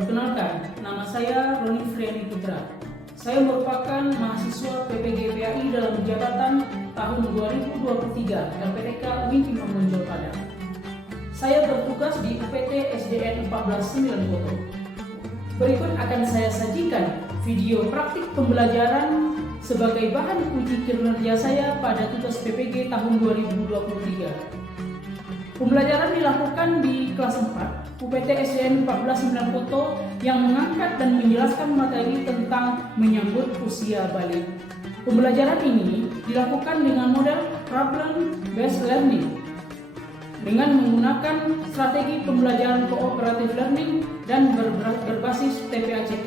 Perkenalkan, nama saya Roni Friani Putra. Saya merupakan mahasiswa PPG PAI dalam jabatan tahun 2023 LPTK UIN Imam Bonjol Padang. Saya bertugas di UPT SDN 14 Koto. Berikut akan saya sajikan video praktik pembelajaran sebagai bahan uji kinerja saya pada tugas PPG tahun 2023. Pembelajaran dilakukan di kelas 4 UPT SDN 14 Koto yang mengangkat dan menjelaskan materi tentang menyambut usia balik. Pembelajaran ini dilakukan dengan model problem based learning dengan menggunakan strategi pembelajaran cooperative learning dan berbasis TPACK.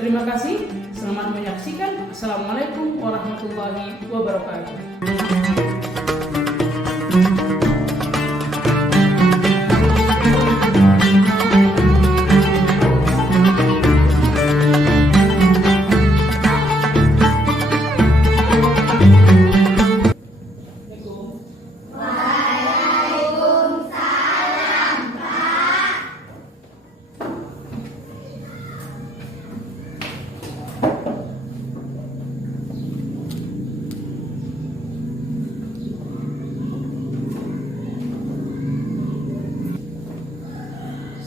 Terima kasih, selamat menyaksikan. Assalamualaikum warahmatullahi wabarakatuh.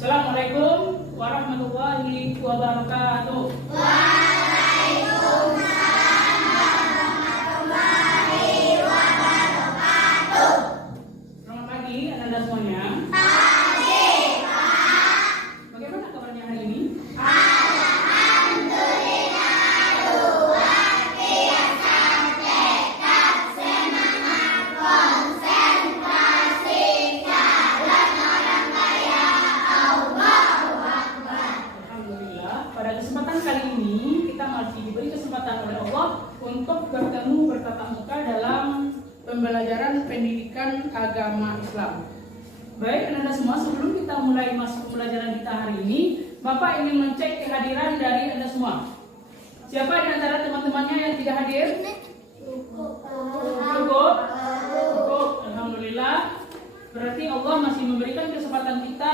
Assalamualaikum warahmatullahi wabarakatuh. Waalaikumsalam warahmatullahi wabarakatuh. Selamat pagi Anda semuanya. Pagi, Pak. Bagaimana kabarnya hari ini? Alhamdulillah, luar biasa, tetap semangat, konsentrasi, jalan orang kaya, Allahu Akbar. Alhamdulillah, pada kesempatan kali ini kita masih diberi kesempatan oleh Allah untuk bertemu bertatap muka dalam pembelajaran pendidikan agama Islam. Baik, Anda semua, sebelum kita mulai masuk pembelajaran kita hari ini, Bapak ingin mengecek kehadiran dari Anda semua. Siapa di antara teman-temannya yang tidak hadir? Cukup. Cukup. Alhamdulillah. Berarti Allah masih memberikan kesempatan kita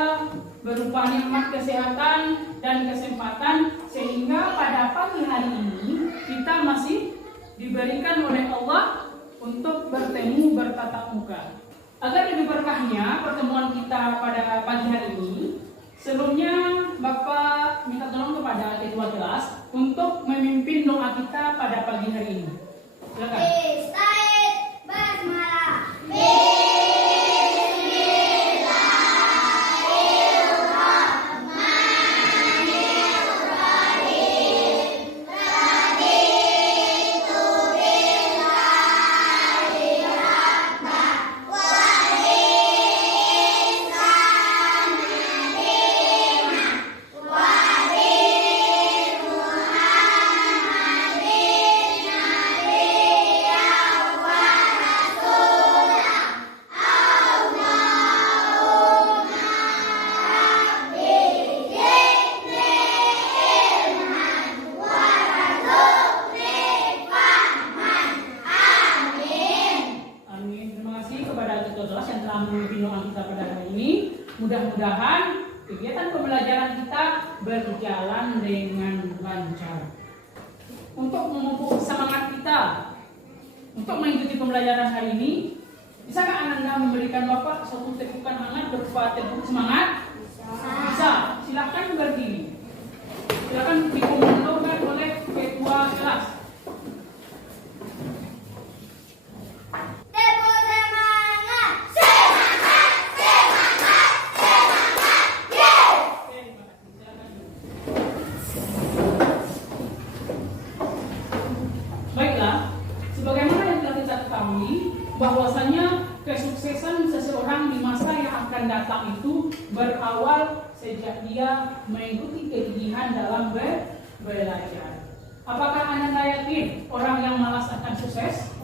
berupa nikmat kesehatan dan kesempatan sehingga pada pagi hari ini kita masih diberikan oleh Allah untuk bertemu bertatap muka. Agar lebih berkahnya pertemuan kita pada pagi hari ini, sebelumnya Bapak minta tolong kepada ketua kelas untuk memimpin doa kita pada pagi hari ini. Silakan. Istaid basmalah. Mudah-mudahan kegiatan pembelajaran kita berjalan dengan lancar. Untuk memupuk semangat kita untuk mengikuti pembelajaran hari ini, bisakah Anda memberikan Bapak suatu tepukan hangat berupa tepuk semangat? Bisa. Silakan berdiri. Silakan dikomandokan oleh ketua kelas. Bahwasanya kesuksesan seseorang di masa yang akan datang itu berawal sejak dia mengikuti kegigihan dalam belajar. Apakah Anda yakin orang yang malas akan sukses?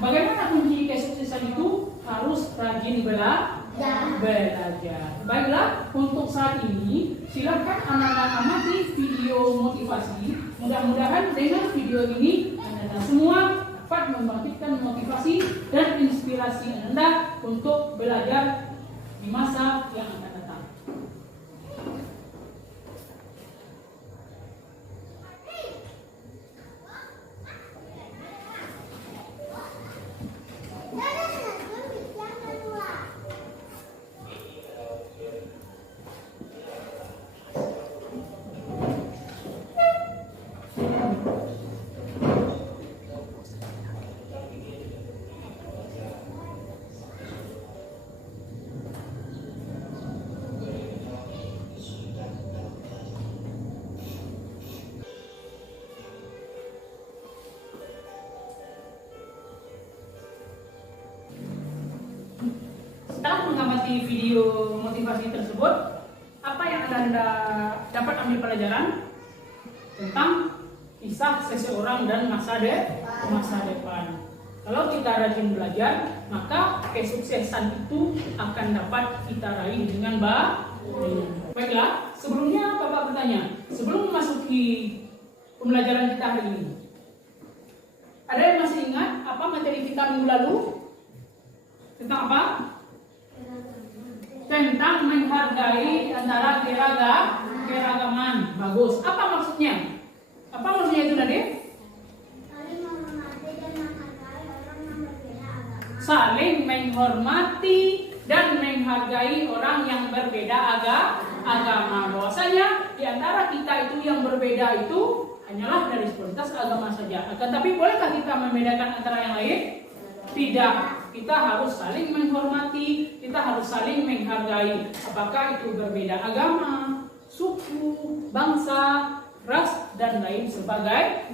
Bagaimana kunci kesuksesan itu? Harus rajin belajar. Baiklah, untuk saat ini silakan anak-anak amati video motivasi. Mudah-mudahan dengan video ini Anda semua dapat membangkitkan motivasi dan inspirasi Anda untuk belajar di masa yang akan datang. menikmati video motivasi tersebut, apa yang Anda dapat ambil pelajaran tentang kisah seseorang dan masa depan. Kalau kita rajin belajar, maka kesuksesan itu akan dapat kita raih dengan baik. Baiklah, sebelumnya Bapak bertanya, sebelum memasuki pembelajaran kita hari ini, ada yang masih ingat apa materi kita minggu lalu? Tentang apa? Tentang menghargai antara keragaman. Bagus. Apa maksudnya? Apa maksudnya itu tadi? Saling menghormati dan menghargai orang yang berbeda agama. Bahwasanya di antara kita itu yang berbeda itu hanyalah dari sepintas agama saja. Akan tapi bolehkah kita membedakan antara yang lain? Tidak. Kita harus saling menghormati, kita harus saling menghargai. Apakah itu berbeda agama, suku, bangsa, ras, dan lain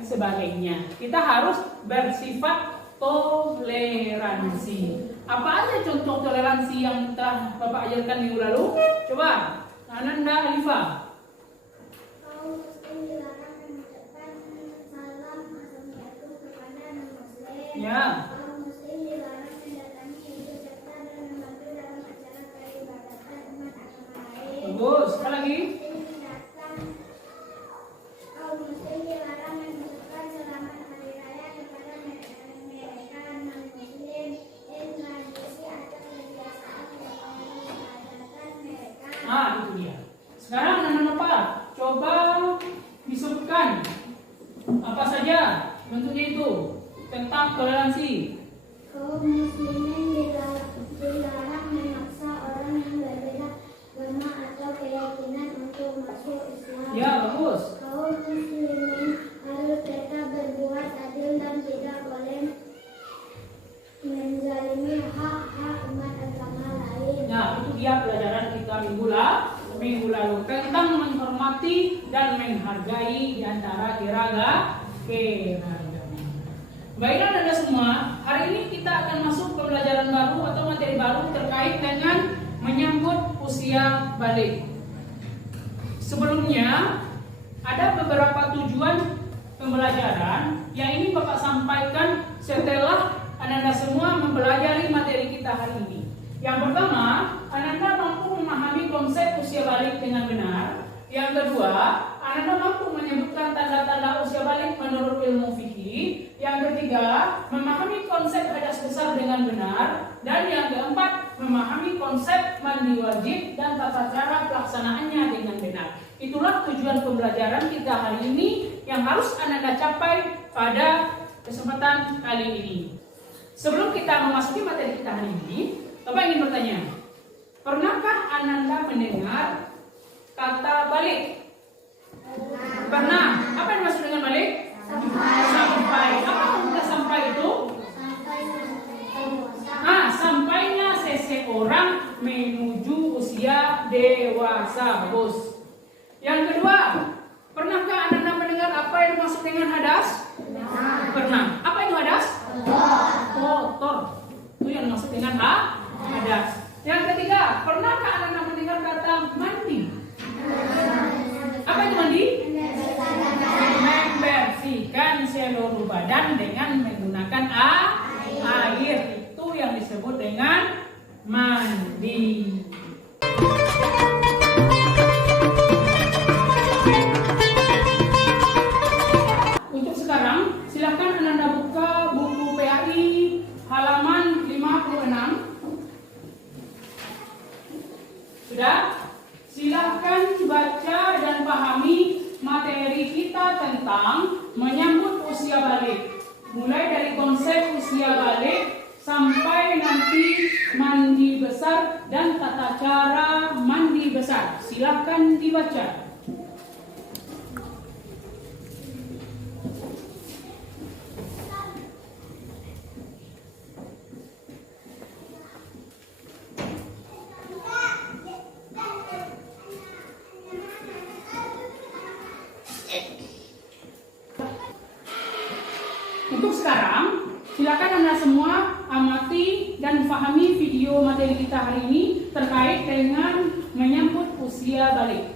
sebagainya. Kita harus bersifat toleransi. Apa aja contoh toleransi yang telah Bapak ajarkan minggu lalu? Coba, Ananda Alifa. Kaum muslim dilarang mengucapkan salam assalamualaikum kepada non-muslim. Ya. Kaum muslim dilarang mendatangi ibu serta dan membantu dalam acara peribadatan umat agama lain. Bagus. Sekali lagi. Kaum muslim dilarang mengucapkan selamat hari raya kepada mereka non-muslim dan tradisi atau kebiasaan peribadatan mereka. Nah, itu dia. Sekarang anak-anak coba disebutkan apa saja bentuknya itu tentang toleransi. Kaum muslimin dilarang memaksa orang yang berbeda agama atau keyakinan untuk masuk Islam. Ya, bagus. Kaum muslimin harus tetap berbuat adil dan tidak boleh menzalimi hak-hak umat agama lain. Nah, itu dia pelajaran kita minggu lalu tentang menghormati dan menghargai di antara keragaman. Baiklah Anda semua, hari ini kita akan masuk pembelajaran baru atau materi baru terkait dengan menyambut usia balik. Sebelumnya ada beberapa tujuan pembelajaran yang ini Bapak sampaikan setelah Anda semua mempelajari materi kita hari ini. Yang pertama, Anda mampu memahami konsep usia balik dengan benar. Yang kedua, Anda mampu menyebutkan tanda-tanda usia balik menurut ilmu fikih. Yang ketiga, memahami konsep hadas besar dengan benar. Dan yang keempat, memahami konsep mandi wajib dan tata cara pelaksanaannya dengan benar. Itulah tujuan pembelajaran kita hari ini yang harus Anda capai pada kesempatan kali ini. Sebelum kita memasuki materi kita hari ini, Bapak ingin bertanya, pernahkah Anda mendengar kata balik? Pernah. Apa yang maksud dengan balik? Sampai. Apa maksudnya sampai itu? Sampainya seseorang menuju usia dewasa. Bagus. Yang kedua, pernahkah Anda mendengar apa yang maksud dengan hadas? Pernah. Apa itu hadas? Kotor. Itu yang maksud dengan hadas. Yang ketiga, pernahkah Anda mendengar kata mandi? Apa itu mandi? Membersihkan seluruh badan dengan menggunakan air. Itu yang disebut dengan mandi. Untuk sekarang, silakan Anda buka buku PAI halaman 56. Sudah? Silakan baca dan pahami materi kita tentang menyambut usia balik. Mulai dari konsep usia balik sampai nanti mandi besar dan tata cara mandi besar. Silakan dibaca. Untuk sekarang, silakan Anda semua amati dan pahami video materi kita hari ini terkait dengan menyambut usia balik.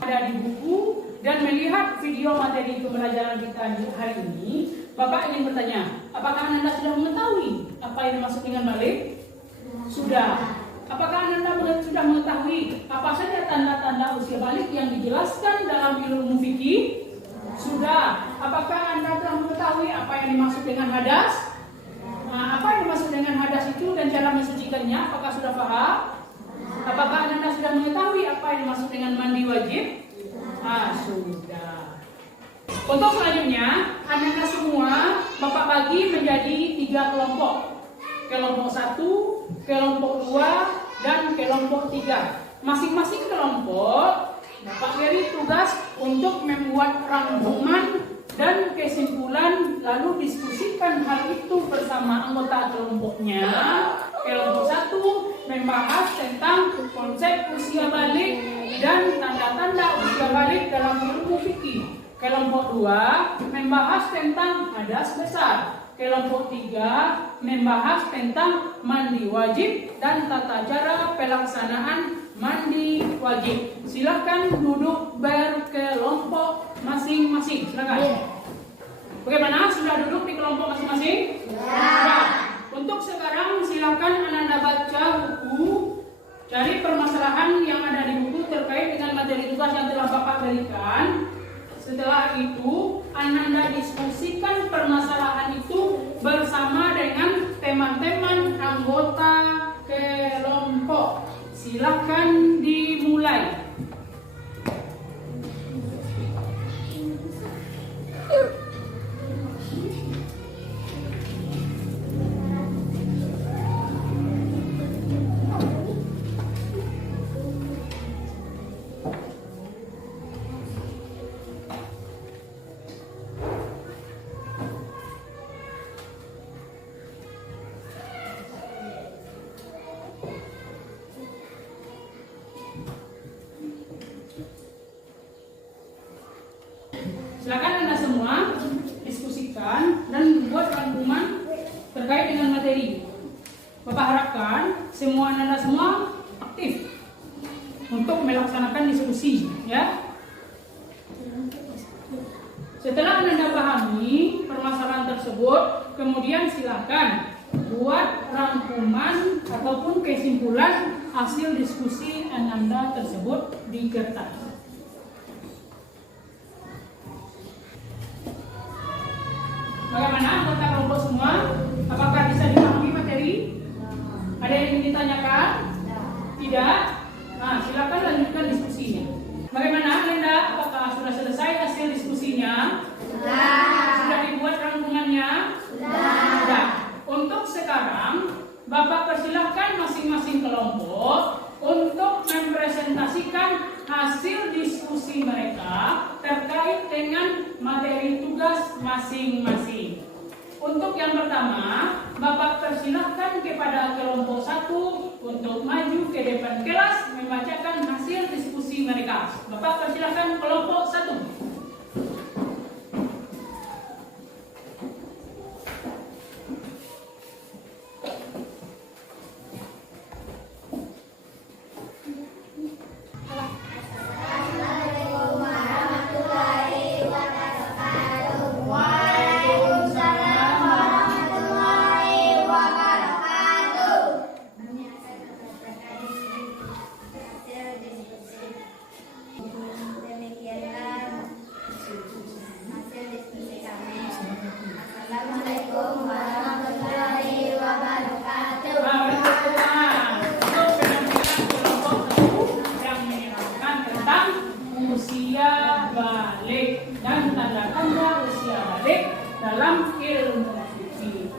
Ada di buku dan melihat video materi pembelajaran kita hari ini, Bapak ingin bertanya, apakah Anda sudah mengetahui apa yang dimaksud dengan balik? Sudah. Apakah Anda sudah mengetahui apa saja tanda-tanda usia balik yang dijelaskan dalam ilmu fikih? Sudah. Apakah Anda telah mengetahui apa yang dimaksud dengan hadas? Apa yang dimaksud dengan hadas itu dan cara mensucikannya? Apakah sudah paham? Apakah Anda sudah mengetahui apa yang dimaksud dengan mandi wajib? Sudah. Untuk selanjutnya, Anda semua Bapak bagi menjadi 3 kelompok. Kelompok 1, kelompok 2, dan kelompok 3. Masing-masing kelompok Bapak beri tugas untuk membuat rangkuman dan kesimpulan, lalu diskusikan hal itu bersama anggota kelompoknya. Kelompok 1 membahas tentang konsep usia balik dan tanda-tanda usia balik dalam ilmu fikih. Kelompok 2 membahas tentang hadas besar. Kelompok 3 membahas tentang mandi wajib dan tata cara pelaksanaan mandi wajib. Silahkan duduk berkelompok masing-masing. Silakan. Bagaimana? Sudah duduk di kelompok masing-masing? Sudah. Untuk sekarang silakan Anda baca buku, cari permasalahan yang ada di buku terkait dengan materi tugas yang telah Bapak berikan. Setelah itu, Anda diskusikan permasalahan itu bersama dengan teman-teman anggota kelompok. Silakan dimulai. Silakan Anda semua diskusikan dan buat rangkuman terkait dengan materi. Bapak harapkan semua Anda semua aktif untuk melaksanakan diskusi, ya. Setelah Anda pahami permasalahan tersebut, kemudian silakan buat rangkuman ataupun kesimpulan hasil diskusi Anda tersebut di kertas. Bagaimana anggota kelompok semua? Apakah bisa dipahami materi? Ada yang ingin ditanyakan? Tidak? Silakan lanjutkan diskusinya. Bagaimana Linda? Apakah sudah selesai hasil diskusinya? Sudah dibuat rangkumannya? Sudah. Untuk sekarang, Bapak persilahkan masing-masing kelompok untuk mempresentasikan hasil diskusi mereka terkait dengan materi tugas masing-masing. Untuk yang pertama, Bapak persilahkan kepada kelompok 1 untuk maju ke depan kelas membacakan hasil diskusi mereka. Bapak persilahkan kelompok 1. Assalamualaikum warahmatullahi wabarakatuh. Assalamualaikum warahmatullahi wabarakatuh. Untuk penampilan kelompok yang menerangkan tentang usia balik dan tanda-tanda usia balik dalam ilmu fikih.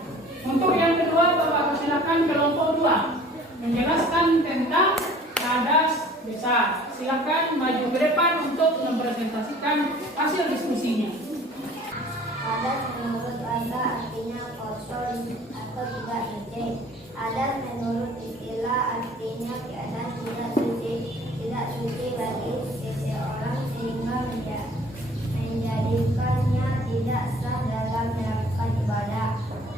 Untuk yang kedua, Bapak silakan kelompok 2 menjelaskan tentang hadas besar. Silakan maju ke depan untuk mempresentasikan hasil diskusinya. Hadas menurut bahasa artinya kotor atau tidak suci. Hadas menurut istilah artinya keadaan tidak suci bagi seseorang sehingga menjadikannya tidak sah dalam melakukan ibadah.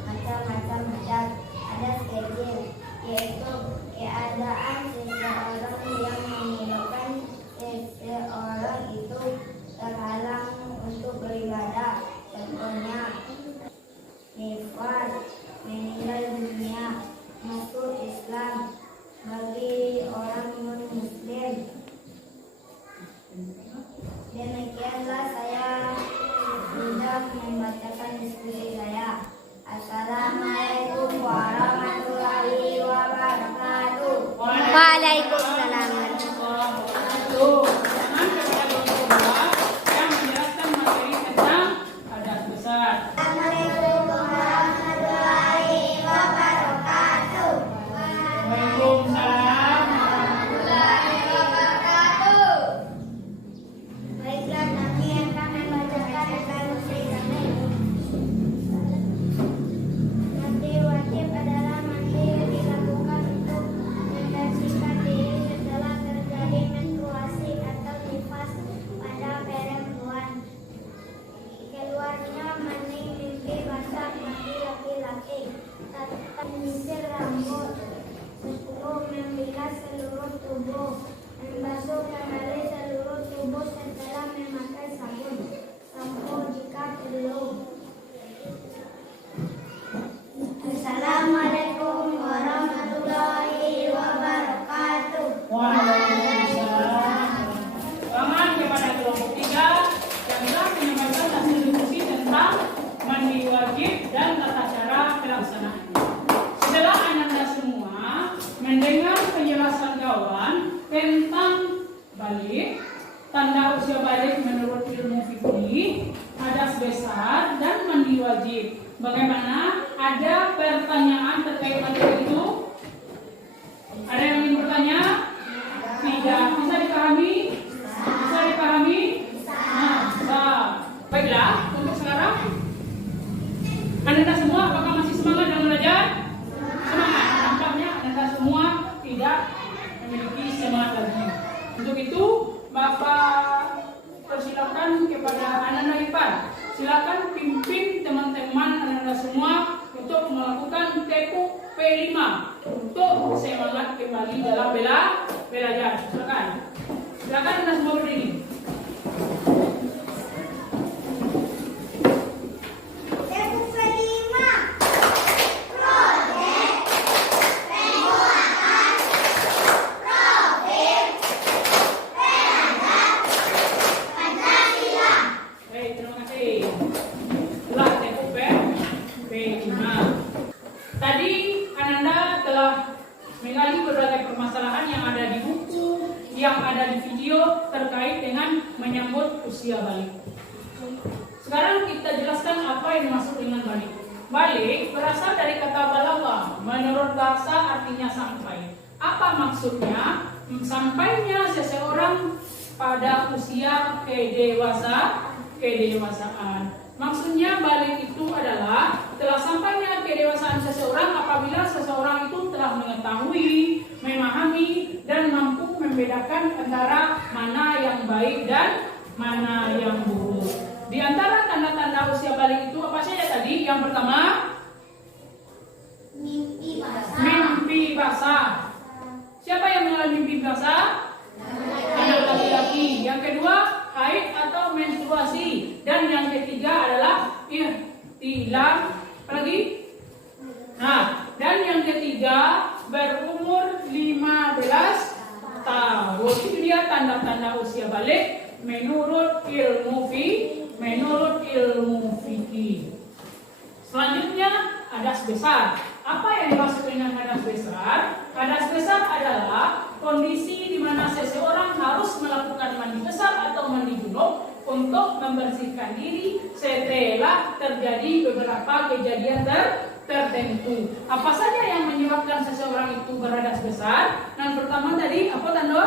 Macam-macam hadas kecil, yaitu keadaan seseorang yang menyebabkan seseorang itu terhalang untuk beribadah. Contohnya nifas, meninggal dunia, masuk Islam bagi orang non-muslim. Demikianlah saya sudah membacakan diskusi saya. Assalamualaikum warahmatullahi wabarakatuh. Waalaikumsalam. Yang menjelaskan materi tentang hadas besar. Assalamualaikum warahmatullahi wabarakatuh. Waalaikumsalam. Baiklah, kami akan membacakan resolusi kami. Mandi wajib adalah mandi yang dilakukan untuk membersihkan diri setelah terjadi menstruasi atau nifas pada perempuan. Keluarnya mani mimpi basah bagi laki-laki. Menyisir rambut. 10. Membilas seluruh tubuh. Membasuh kembali seluruh tubuh setelah memakai sabun, sampo jika perlu. Assalamualaikum warahmatullahi wabarakatuh. Waalaikumsalam. Selamat kepada kelompok 3 yang telah menyampaikan hasil diskusi tentang mandi wajib dan tata cara pelaksanaannya. Setelah Anda semua mendengar penjelasan kawan tentang balik, tanda usia balik menurut ilmu fikih, hadas besar dan mandi wajib. Bagaimana? Ada pertanyaan terkait materi itu? Ada yang ingin bertanya? Tidak. Bisa dipahami? Bisa dipahami? Bisa. Baiklah, untuk sekarang Anda semua apakah masih semangat dalam belajar? Semangat. Nampaknya Anda semua tidak memiliki semangat lagi. Untuk itu, Bapak persilakan kepada anak-anak IPA. Silakan pimpin teman-teman anak-anak semua untuk melakukan tepuk P5 untuk semangat kembali dalam belajar. Silakan. Silakan Anda semua berdiri. Tadi Ananda telah menggali berbagai permasalahan yang ada di buku, yang ada di video terkait dengan menyambut usia balik. Sekarang kita jelaskan apa yang dimaksud dengan balik. Balik berasal dari kata balagha, menurut bahasa artinya sampai. Apa maksudnya? Sampainya seseorang pada usia kedewasaan. Maksudnya balik itu adalah telah sampainya kedewasaan seseorang apabila seseorang itu telah mengetahui, memahami, dan mampu membedakan antara mana yang baik dan mana yang buruk. Di antara tanda-tanda usia balik itu apa saja tadi? Yang pertama, mimpi basah. Siapa yang mengalami mimpi basah? Anak laki-laki. Yang kedua, haid atau menstruasi. Dan yang ketiga adalah ihtilam. Apalagi? Nah, dan yang ketiga berumur 15 tahun. Itu dia tanda-tanda usia balik menurut ilmu fikih. Selanjutnya hadas besar. Apa yang dimaksud dengan hadas besar? Hadas besar adalah kondisi di mana seseorang harus melakukan mandi besar atau mandi junub untuk membersihkan diri setelah terjadi beberapa kejadian tertentu. Apa saja yang menyebabkan seseorang itu berhadas besar? Yang pertama tadi apa tanda?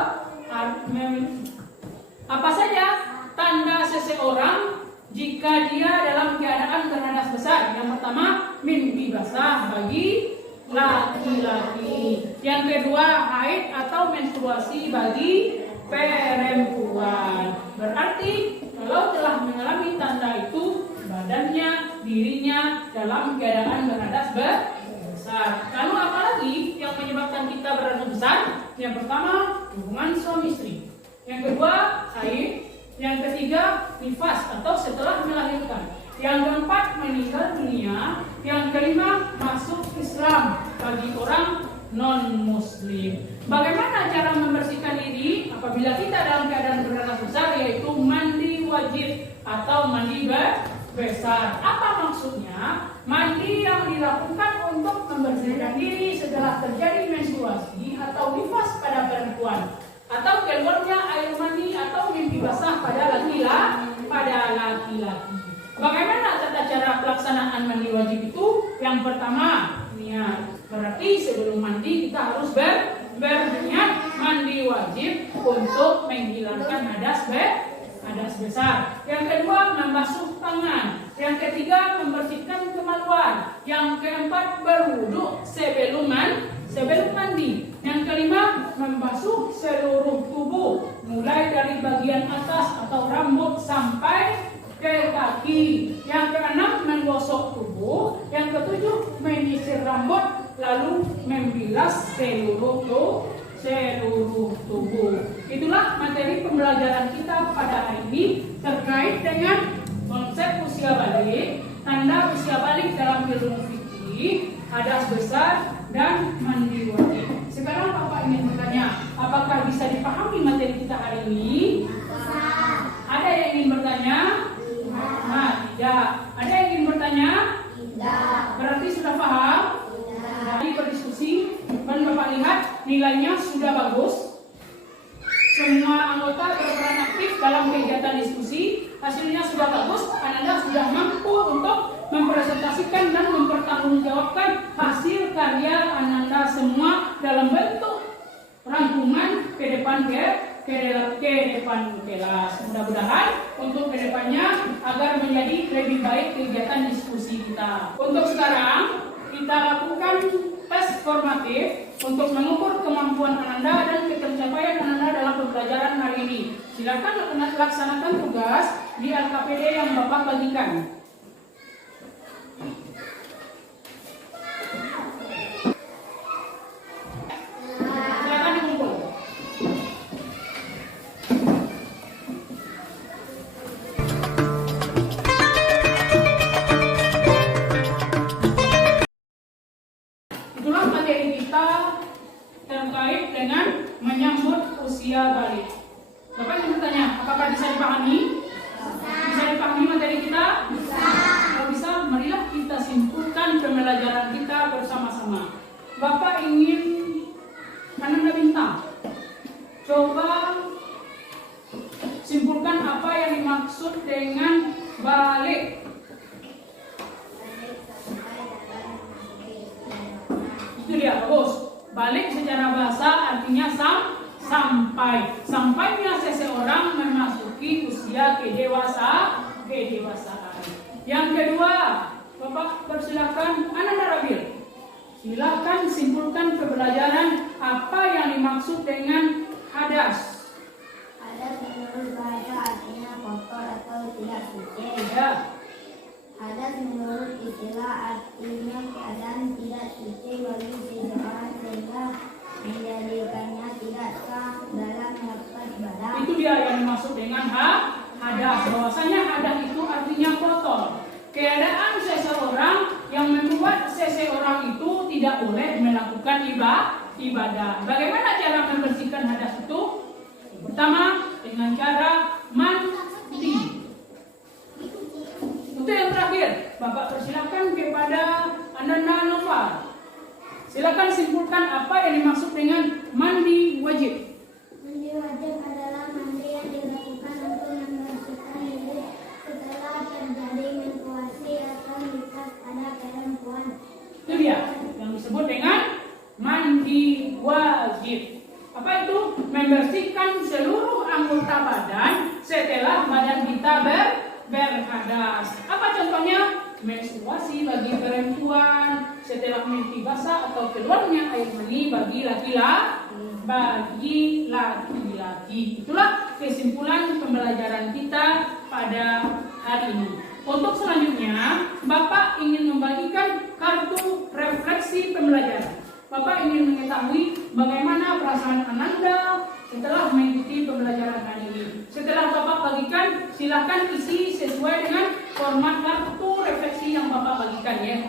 Apa saja tanda seseorang jika dia dalam keadaan berhadas besar? Yang pertama, mimpi basah bagi laki-laki. Yang kedua, haid atau menstruasi bagi perempuan. Berarti kalau telah mengalami tanda itu, badannya, dirinya dalam keadaan berhadas besar. Lalu apa lagi yang menyebabkan kita berhadas besar? Yang pertama, hubungan suami istri. Yang kedua, haid. Yang ketiga, nifas atau setelah melahirkan. Yang keempat, meninggal dunia. Yang kelima, masuk Islam bagi orang non-muslim. Bagaimana cara membersihkan diri apabila kita dalam keadaan berhadas besar? Yaitu mandi wajib atau mandi besar. Apa maksudnya? Mandi yang dilakukan untuk membersihkan diri setelah terjadi menstruasi atau nifas pada perempuan, atau keluarnya air mani atau mimpi basah pada laki-laki. Bagaimana tata cara pelaksanaan mandi wajib itu? Yang pertama, niat. Berarti sebelum mandi kita harus berniat mandi wajib untuk menghilangkan hadas besar. Yang kedua, membasuh tangan. Yang ketiga, membersihkan kemaluan. Yang keempat, berwudu sebelum mandi. Yang kelima, membasuh seluruh tubuh, mulai dari bagian atas atau rambut sampai ke kaki. Yang keenam, menggosok tubuh. Yang ketujuh, menyisir rambut, lalu membilas seluruh tubuh. Itulah materi pembelajaran kita pada hari ini terkait dengan konsep usia balik, tanda usia balik dalam ilmu fikih, hadas besar, dan mandi wajib. Sekarang Bapak ingin bertanya, apakah bisa dipahami materi kita hari ini? Ada yang ingin bertanya? Tidak. Ada yang ingin bertanya? Tidak. Berarti sudah paham? Jadi berdiskusi, dan Bapak lihat nilainya sudah bagus. Semua anggota berperan aktif dalam kegiatan diskusi. Hasilnya sudah bagus. Anda sudah mampu untuk mempresentasikan dan mempertanggungjawabkan hasil karya Anda semua dalam bentuk rangkuman ke depan kelas. Mudah-mudahan untuk kedepannya agar menjadi lebih baik kegiatan diskusi kita. Untuk sekarang kita lakukan tes formatif untuk mengukur kemampuan Anda dan pencapaian Anda dalam pembelajaran hari ini. Silakan laksanakan tugas di LKPD yang Bapak bagikan. Silakan dikumpul. Itulah materi kita terkait dengan menyambut usia balik. Bapak ingin bertanya, apakah bisa dipahami? Bisa dipahami materi kita? Bisa. Kalau bisa, marilah kita simpulkan pembelajaran kita bersama-sama. Bapak ingin Anda minta, coba simpulkan apa yang dimaksud dengan balik. Itu dia, bagus. Balik secara bahasa artinya sampai. Sampainya seseorang memasuki usia kedewasaan. Yang kedua, Bapak persilakan Ananda Rabil. Silakan simpulkan pembelajaran apa yang dimaksud dengan hadas. Hadas menurut bahasa artinya kotor atau tidak suci. Ya. Hadas menurut istilah artinya keadaan tidak suci bagi seseorang sehingga menjadikannya tidak sah dalam melakukan ibadah. Itu dia yang dimaksud dengan hadas. Bahwasanya hadas itu artinya kotor. Keadaan seseorang yang membuat seseorang itu tidak boleh melakukan ibadah. Bagaimana cara membersihkan hadas itu? Pertama, dengan cara mandi. Itu yang terakhir. Bapak persilakan kepada Anda Silakan simpulkan apa yang dimaksud dengan mandi wajib. Mandi wajib adalah mandi yang dilakukan untuk membersihkan diri setelah terjadi menstruasi atau nifas pada perempuan. Itu dia yang disebut dengan mandi wajib. Apa itu? Membersihkan seluruh anggota badan setelah badan kita berhadas. Apa contohnya? Menstruasi bagi perempuan, setelah mimpi basah atau keluarnya air mani bagi laki-laki. Itulah kesimpulan pembelajaran kita pada hari ini. Untuk selanjutnya, Bapak ingin membagikan kartu refleksi pembelajaran. Bapak ingin mengetahui bagaimana perasaan Ananda setelah mengikuti pembelajaran hari ini. Setelah Bapak bagikan, silakan isi sesuai dengan format kartu refleksi yang Bapak bagikan ya.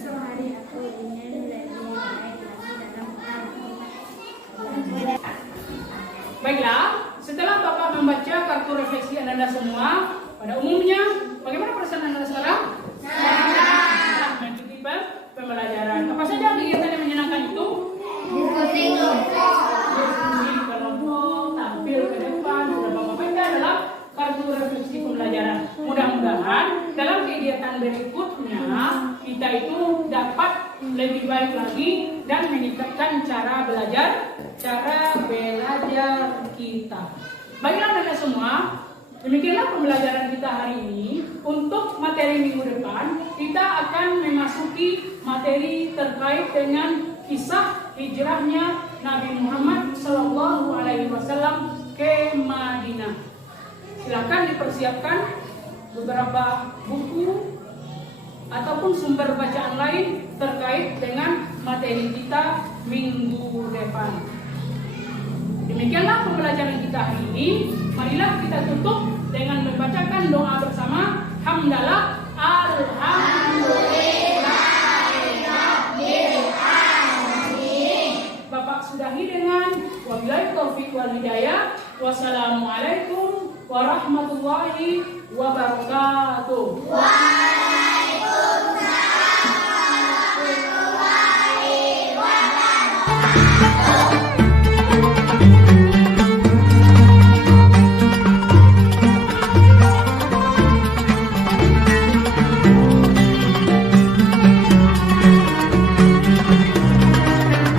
Sehari aku ingin lebih baik lagi dalam Baiklah, setelah Bapak membaca kartu refleksi Anda semua, pada umumnya, bagaimana perasaan Anda sekarang? Senang. Mengikuti pembelajaran. Apa saja kegiatan yang menyenangkan itu? Diskusi kelompok, tampil ke depan, sudah Bapak baca dalam kartu refleksi pembelajaran. Mudah-mudahan dalam kegiatan berikutnya kita itu dapat lebih baik lagi dan meningkatkan cara belajar kita. Baiklah Anda semua, demikianlah pembelajaran kita hari ini. Untuk materi minggu depan, kita akan memasuki materi terkait dengan kisah hijrahnya Nabi Muhammad SAW ke Madinah. Silakan dipersiapkan beberapa buku ataupun sumber bacaan lain terkait dengan materi kita minggu depan. Demikianlah pembelajaran kita hari ini. Marilah kita tutup dengan membacakan doa bersama. Hamdalah, alhamdulillahirabbil alamin. Bapak sudahi dengan wabillahi taufiq wal hidayah. Wassalamualaikum warahmatullahi wabarakatuh.